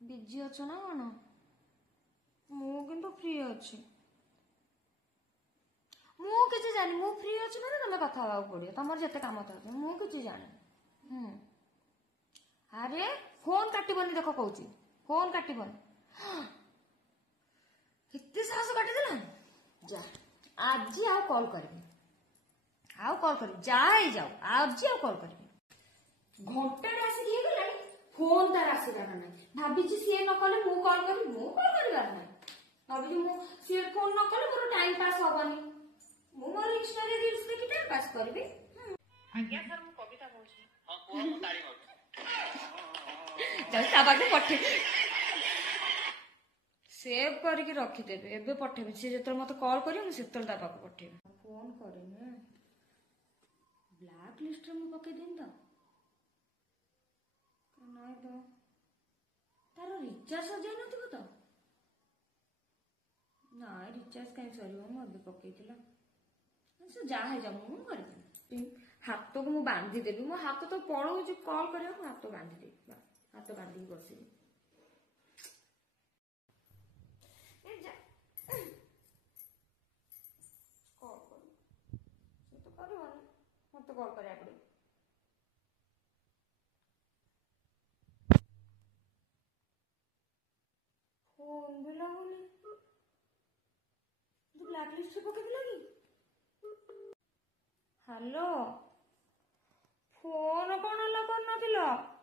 busy अच्छ ना कौन मु किंतु फ्री अच्छी मु किसी जानी मु फ्री अच्छी ना तुम्हें कथा हवा पड़ो तुम जिते कम था मु किसी जानी अरे फोन काटबनी देख कौन फोन काटबनी कितने साहस काटिदेला जा आज आउ कॉल करी जा जाओ आज आउ कॉल करी घंटा आसिक गला फोन तार आसबार ना भाभी सी न कले मु कॉल कर ना भाभी सी फोन न कले मोर टाइम पास हबनी मु मोर इंस्टा रे रील्स देखि टाइम पास करबी आज्ञा सर मु कविता बोलछी हां को मु तारी मोर जल्दी आबाके पठे सेव करके रखिदेवे एबे पठेबे सी जतल मते कॉल करी मु सेतल ता पाक पठेबे फोन करे ने ब्लैक लिस्ट रे मु पके दिन त नाइ तो तार रिचार्ज सजाई नथिबो तो ना रिचार्ज कहीं सरीबो मु एबे पकेइतिला से जा है जा मु करी हाथ को मु बांधी देबी मो हाथ तो पड़ो जे कॉल करे मु हाथ बांधी देबी हाथ बांधी बसी मत कॉल कर फोन भी लगुनि ब्लैक लिस्ट पकड़ लगी हेलो फोन कौन कर